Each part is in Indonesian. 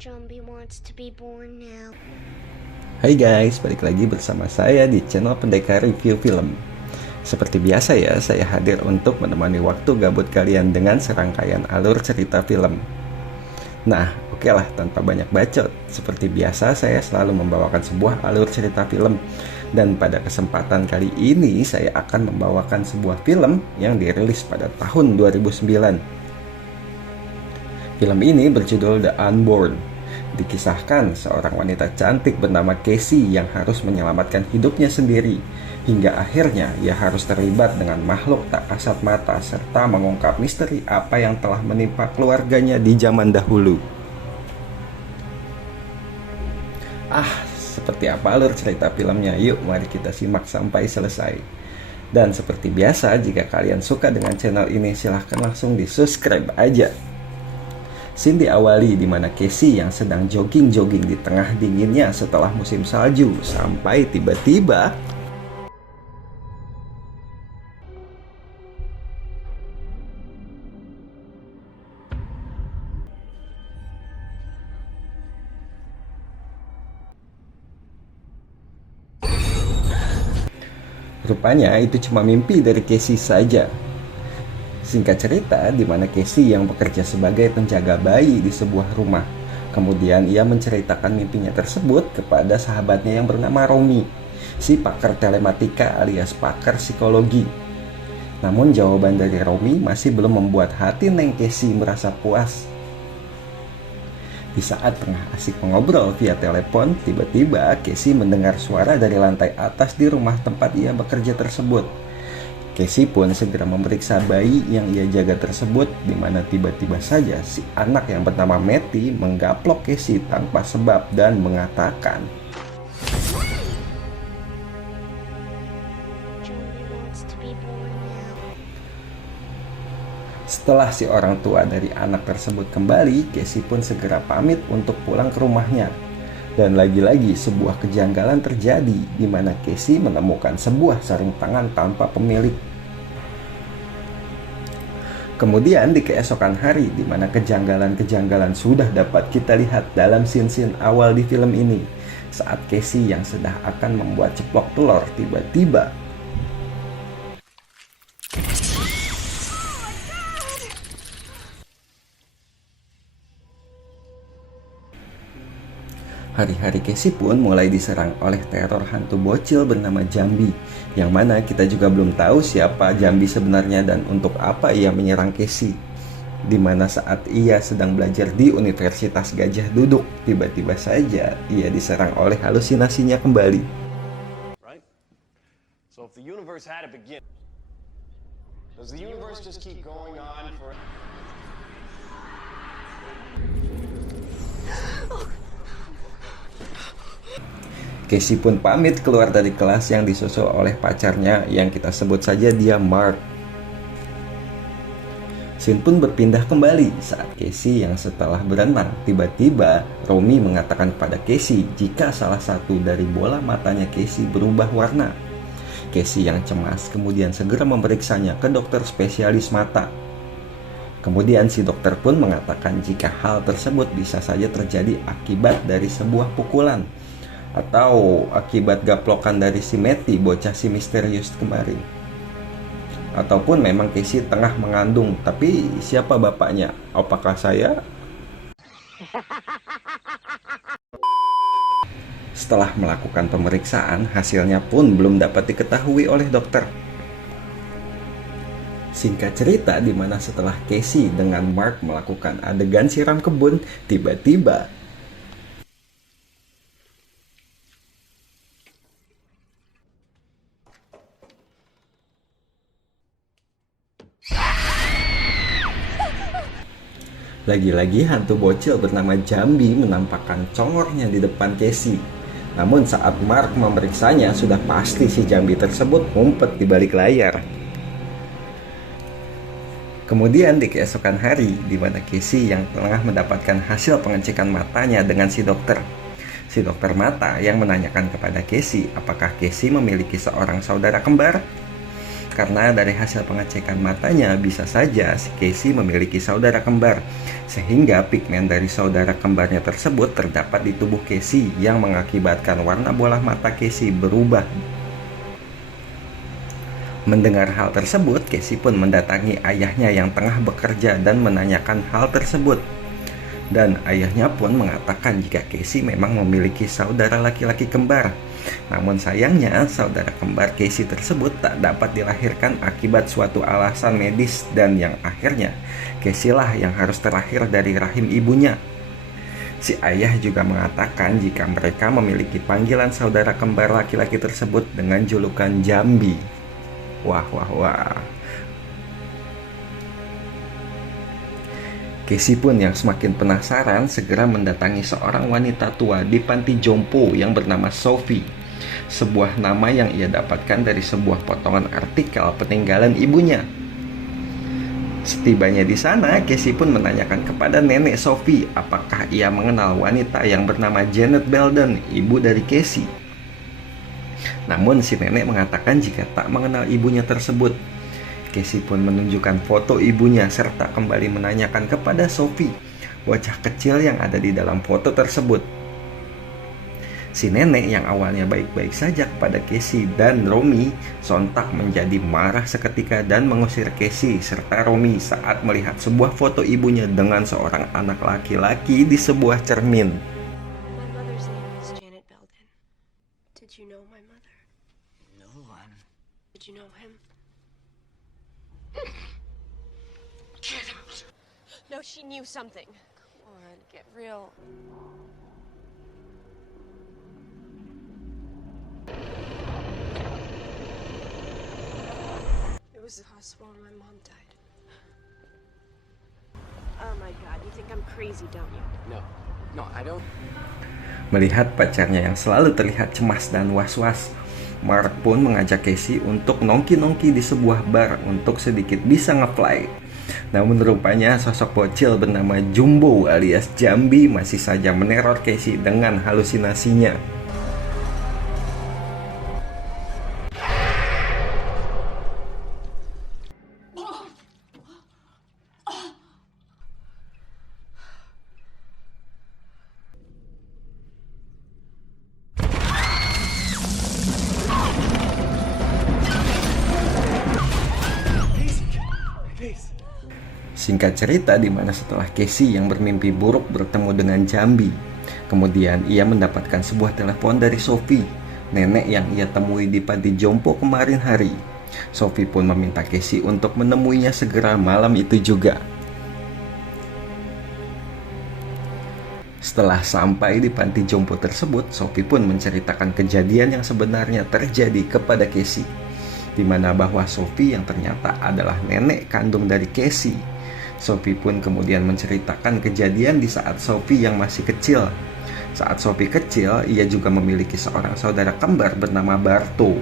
Zombie wants to be born now. Hai guys, balik lagi bersama saya di channel Pendekar Review Film. Seperti biasa ya, saya hadir untuk menemani waktu gabut kalian dengan serangkaian alur cerita film. Nah, oke lah, tanpa banyak bacot. Seperti biasa, saya selalu membawakan sebuah alur cerita film. Dan pada kesempatan kali ini, saya akan membawakan sebuah film yang dirilis pada tahun 2009. Film ini berjudul The Unborn. Dikisahkan seorang wanita cantik bernama Casey yang harus menyelamatkan hidupnya sendiri. Hingga akhirnya ia harus terlibat dengan makhluk tak kasat mata serta mengungkap misteri apa yang telah menimpa keluarganya di zaman dahulu. Seperti apa alur cerita filmnya? Yuk mari kita simak sampai selesai. Dan seperti biasa, jika kalian suka dengan channel ini, silahkan langsung di subscribe aja. Scene diawali di mana Casey yang sedang jogging-jogging di tengah dinginnya setelah musim salju, sampai tiba-tiba rupanya itu cuma mimpi dari Casey saja. Singkat cerita, di mana Casey yang bekerja sebagai penjaga bayi di sebuah rumah. Kemudian ia menceritakan mimpinya tersebut kepada sahabatnya yang bernama Romy, si pakar telematika alias pakar psikologi. Namun jawaban dari Romy masih belum membuat hati Neng Casey merasa puas. Di saat tengah asik mengobrol via telepon, tiba-tiba Casey mendengar suara dari lantai atas di rumah tempat ia bekerja tersebut. Casey pun segera memeriksa bayi yang ia jaga tersebut, di mana tiba-tiba saja si anak yang bernama Matty menggaplok Casey tanpa sebab dan mengatakan, Zombie wants to be born now. Setelah si orang tua dari anak tersebut kembali, Casey pun segera pamit untuk pulang ke rumahnya. Dan lagi-lagi sebuah kejanggalan terjadi, di mana Casey menemukan sebuah sarung tangan tanpa pemilik. Kemudian di keesokan hari, di mana kejanggalan-kejanggalan sudah dapat kita lihat dalam scene-scene awal di film ini. Saat Casey yang sedang akan membuat ceplok telur, tiba-tiba hari-hari Casey pun mulai diserang oleh teror hantu bocil bernama Jambi, yang mana kita juga belum tahu siapa Jambi sebenarnya dan untuk apa ia menyerang Casey. Di mana saat ia sedang belajar di Universitas Gajah Duduk, tiba-tiba saja ia diserang oleh halusinasinya kembali. Right? So if the universe had a beginning, does the universe just keep going on for... Casey pun pamit keluar dari kelas yang disusul oleh pacarnya yang kita sebut saja dia Mark. Scene pun berpindah kembali saat Casey yang setelah berenang, tiba-tiba Romy mengatakan kepada Casey jika salah satu dari bola matanya Casey berubah warna. Casey yang cemas kemudian segera memeriksanya ke dokter spesialis mata. Kemudian si dokter pun mengatakan jika hal tersebut bisa saja terjadi akibat dari sebuah pukulan atau akibat gaplokan dari si Matty, bocah si misterius kemarin. Ataupun memang Casey tengah mengandung, tapi siapa bapaknya? Apakah saya? Setelah melakukan pemeriksaan, hasilnya pun belum dapat diketahui oleh dokter. Singkat cerita, di mana setelah Casey dengan Mark melakukan adegan siram kebun, tiba-tiba lagi-lagi hantu bocil bernama Jambi menampakkan congornya di depan Casey. Namun saat Mark memeriksanya, sudah pasti si Jambi tersebut ngumpet di balik layar. Kemudian di keesokan hari, di mana Casey yang tengah mendapatkan hasil pengecekan matanya dengan si dokter. Si dokter mata yang menanyakan kepada Casey apakah Casey memiliki seorang saudara kembar. karena dari hasil pengecekan matanya bisa saja si Casey memiliki saudara kembar, sehingga pigmen dari saudara kembarnya tersebut terdapat di tubuh Casey yang mengakibatkan warna bola mata Casey berubah. Mendengar hal tersebut, Casey pun mendatangi ayahnya yang tengah bekerja dan menanyakan hal tersebut. Dan ayahnya pun mengatakan jika Casey memang memiliki saudara laki-laki kembar. Namun sayangnya, saudara kembar Casey tersebut tak dapat dilahirkan akibat suatu alasan medis dan yang akhirnya Casey lah yang harus terlahir dari rahim ibunya. Si ayah juga mengatakan jika mereka memiliki panggilan saudara kembar laki-laki tersebut dengan julukan Jambi. Wah. Casey pun yang semakin penasaran segera mendatangi seorang wanita tua di panti jompo yang bernama Sophie. Sebuah nama yang ia dapatkan dari sebuah potongan artikel peninggalan ibunya. Setibanya di sana, Casey pun menanyakan kepada nenek Sophie apakah ia mengenal wanita yang bernama Janet Belden, ibu dari Casey. Namun si nenek mengatakan jika tak mengenal ibunya tersebut. Casey pun menunjukkan foto ibunya serta kembali menanyakan kepada Sophie wajah kecil yang ada di dalam foto tersebut. Si nenek yang awalnya baik-baik saja kepada Casey dan Romy sontak menjadi marah seketika dan mengusir Casey serta Romy saat melihat sebuah foto ibunya dengan seorang anak laki-laki di sebuah cermin. My mother's name is Janet Belden. Did you know my mother? No one. Did you know him? Get out. No, she knew something. Come on, get real. It was the hospital when my mom died. Oh my god, you think I'm crazy, don't you? No, I don't. Melihat pacarnya yang selalu terlihat cemas dan was-was, Mark pun mengajak Casey untuk nongki-nongki di sebuah bar untuk sedikit bisa nge-fly. Namun rupanya sosok bocil bernama Jumbo alias Jambi masih saja meneror Casey dengan halusinasinya. Singkat cerita, di mana setelah Casey yang bermimpi buruk bertemu dengan Jambi, kemudian ia mendapatkan sebuah telepon dari Sophie, nenek yang ia temui di panti jompo kemarin hari. Sophie pun meminta Casey untuk menemuinya segera malam itu juga. Setelah sampai di panti jompo tersebut, Sophie pun menceritakan kejadian yang sebenarnya terjadi kepada Casey, di mana bahwa Sophie yang ternyata adalah nenek kandung dari Casey. Sophie pun kemudian menceritakan kejadian di saat Sophie yang masih kecil. Saat Sophie kecil, ia juga memiliki seorang saudara kembar bernama Barto.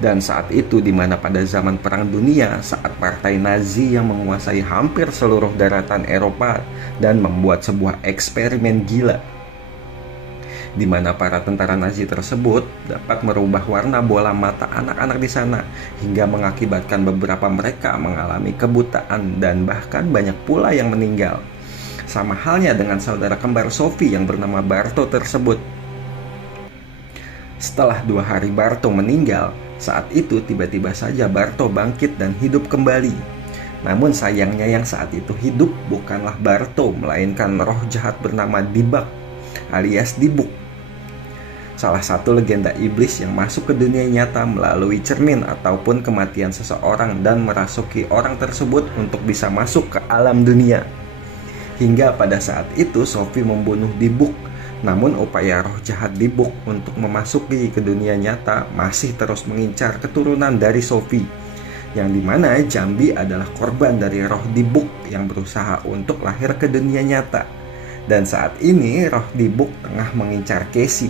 Dan saat itu di mana pada zaman Perang Dunia, saat partai Nazi yang menguasai hampir seluruh daratan Eropa dan membuat sebuah eksperimen gila, di mana para tentara Nazi tersebut dapat merubah warna bola mata anak-anak di sana hingga mengakibatkan beberapa mereka mengalami kebutaan dan bahkan banyak pula yang meninggal. Sama halnya dengan saudara kembar Sophie yang bernama Barto tersebut. Setelah 2 hari Barto meninggal, saat itu tiba-tiba saja Barto bangkit dan hidup kembali. Namun sayangnya yang saat itu hidup bukanlah Barto, melainkan roh jahat bernama Dibak alias Dibuk, salah satu legenda iblis yang masuk ke dunia nyata melalui cermin ataupun kematian seseorang dan merasuki orang tersebut untuk bisa masuk ke alam dunia. Hingga pada saat itu Sophie membunuh Dibuk, namun upaya roh jahat Dibuk untuk memasuki ke dunia nyata masih terus mengincar keturunan dari Sophie, yang dimana Jambi adalah korban dari roh Dibuk yang berusaha untuk lahir ke dunia nyata. Dan saat ini roh Dibuk tengah mengincar Casey.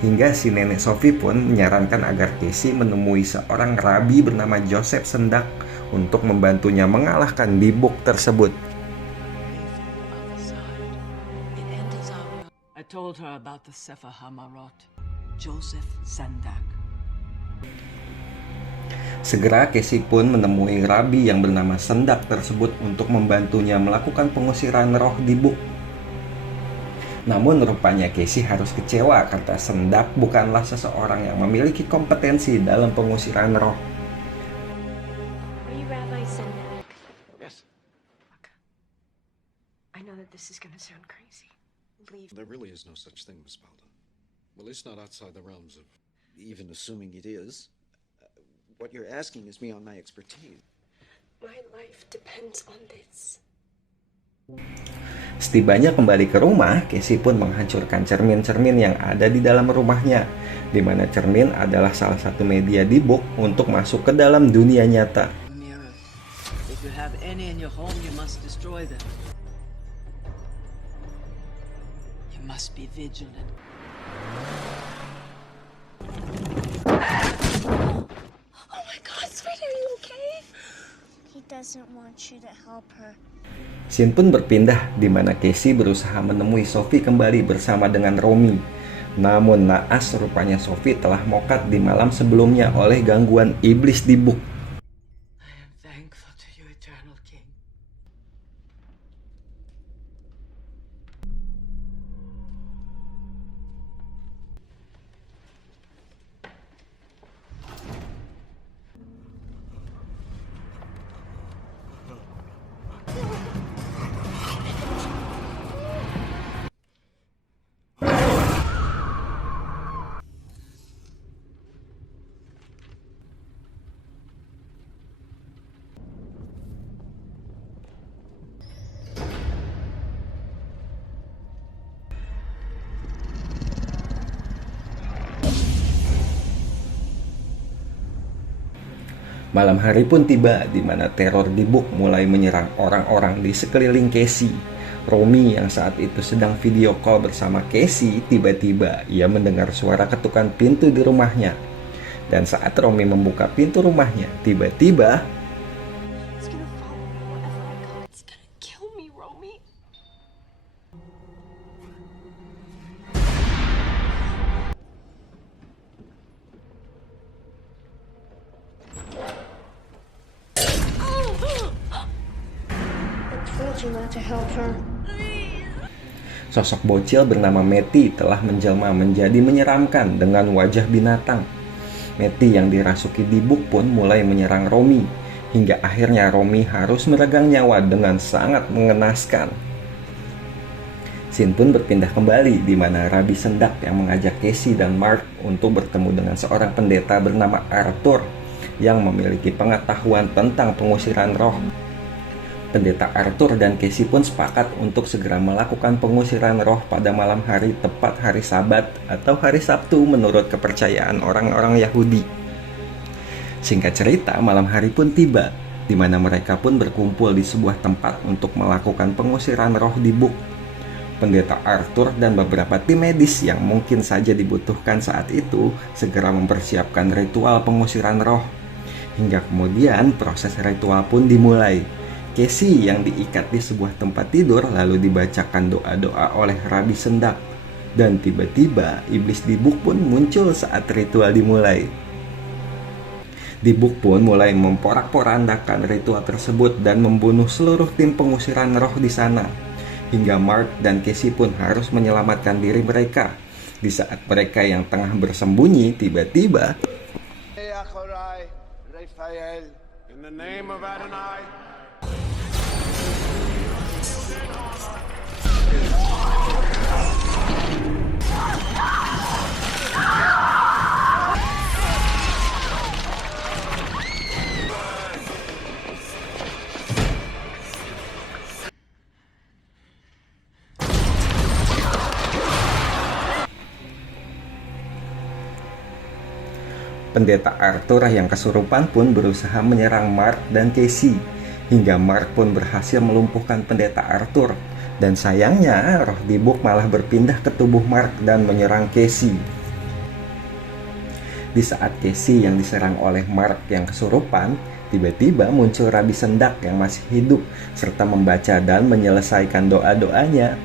Hingga si nenek Sophie pun menyarankan agar Casey menemui seorang rabi bernama Joseph Sendak untuk membantunya mengalahkan Dibuk tersebut. I told her about the Sefer Hamarot, Joseph Sandak. Segera Casey pun menemui rabi yang bernama Sendak tersebut untuk membantunya melakukan pengusiran roh di Book. Namun rupanya Casey harus kecewa karena Sendak bukanlah seseorang yang memiliki kompetensi dalam pengusiran roh. Are you Rabbi Sendak? Yes. I know that this is gonna sound crazy. Leave. There really is no such thing, Miss Belden. At least not outside the realms of... Even assuming it is, what you're asking is beyond my expertise. My life depends on this. Setibanya kembali ke rumah, Casey pun menghancurkan cermin-cermin yang ada di dalam rumahnya, di mana cermin adalah salah satu media di Book untuk masuk ke dalam dunia nyata. Mirror. If you have any in your home, you must destroy them. You must be vigilant. Oh my God, sweetie, are you okay? He doesn't want you to help her. Scene pun berpindah di mana Casey berusaha menemui Sophie kembali bersama dengan Romy. Namun naas rupanya Sophie telah mokat di malam sebelumnya oleh gangguan iblis di Book. I am thankful to you, Eternal King. Malam hari pun tiba di mana teror di Book mulai menyerang orang-orang di sekeliling Casey. Romy yang saat itu sedang video call bersama Casey, tiba-tiba ia mendengar suara ketukan pintu di rumahnya. Dan saat Romy membuka pintu rumahnya, tiba-tiba It's gonna follow me wherever I go. It's gonna kill me, Romy. I told you not to help her. sosok bocil bernama Matty telah menjelma menjadi menyeramkan dengan wajah binatang. Matty yang dirasuki di Book pun mulai menyerang Romy, hingga akhirnya Romy harus meregang nyawa dengan sangat mengenaskan. Scene pun berpindah kembali di mana Rabi Sendak yang mengajak Casey dan Mark untuk bertemu dengan seorang pendeta bernama Arthur yang memiliki pengetahuan tentang pengusiran roh. Pendeta Arthur dan Casey pun sepakat untuk segera melakukan pengusiran roh pada malam hari tepat hari Sabat atau hari Sabtu menurut kepercayaan orang-orang Yahudi. Singkat cerita, malam hari pun tiba, di mana mereka pun berkumpul di sebuah tempat untuk melakukan pengusiran roh di Book. Pendeta Arthur dan beberapa tim medis yang mungkin saja dibutuhkan saat itu segera mempersiapkan ritual pengusiran roh. Hingga kemudian proses ritual pun dimulai. Casey yang diikat di sebuah tempat tidur lalu dibacakan doa-doa oleh Rabi Sendak. Dan tiba-tiba iblis di Book pun muncul saat ritual dimulai. Di Book pun mulai memporak-porandakan ritual tersebut dan membunuh seluruh tim pengusiran roh di sana. Hingga Mark dan Casey pun harus menyelamatkan diri mereka. Di saat mereka yang tengah bersembunyi, tiba-tiba In the name of Adonai. Pendeta Arthur yang kesurupan pun berusaha menyerang Mark dan Casey, hingga Mark pun berhasil melumpuhkan pendeta Arthur. Dan sayangnya, roh di Book malah berpindah ke tubuh Mark dan menyerang Casey. Di saat Casey yang diserang oleh Mark yang kesurupan, tiba-tiba muncul Rabi Sendak yang masih hidup, serta membaca dan menyelesaikan doa-doanya.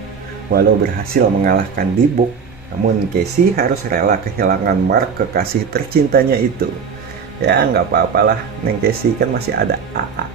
Walau berhasil mengalahkan di Book, namun Casey harus rela kehilangan Mark, kekasih tercintanya itu. Ya nggak apa-apalah, Neng Casey kan masih ada AA.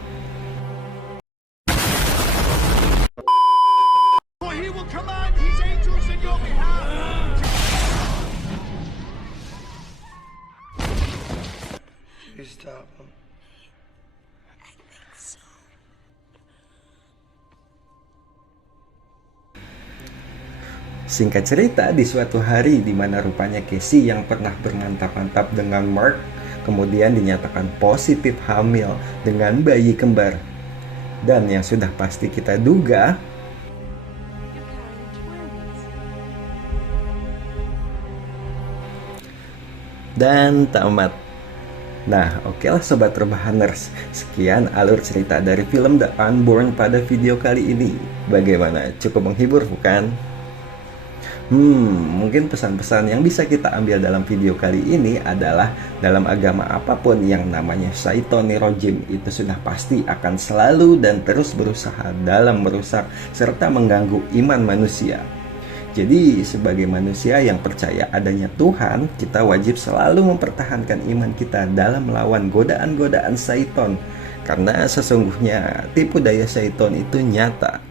Singkat cerita, di suatu hari di mana rupanya Casey yang pernah bermantap-mantap dengan Mark, kemudian dinyatakan positif hamil dengan bayi kembar. Dan yang sudah pasti kita duga, dan tamat. Nah, oke lah Sobat Rebahaners, sekian alur cerita dari film The Unborn pada video kali ini. Bagaimana? Cukup menghibur bukan? Mungkin pesan-pesan yang bisa kita ambil dalam video kali ini adalah dalam agama apapun yang namanya Syaiton Rojim itu sudah pasti akan selalu dan terus berusaha dalam merusak serta mengganggu iman manusia. Jadi sebagai manusia yang percaya adanya Tuhan, kita wajib selalu mempertahankan iman kita dalam melawan godaan-godaan Syaiton, karena sesungguhnya tipu daya Syaiton itu nyata.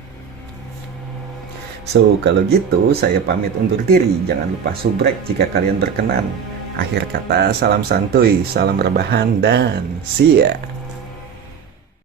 So, kalau gitu saya pamit undur diri. Jangan lupa subrek jika kalian berkenan. Akhir kata, salam santuy, salam rebahan, dan see ya.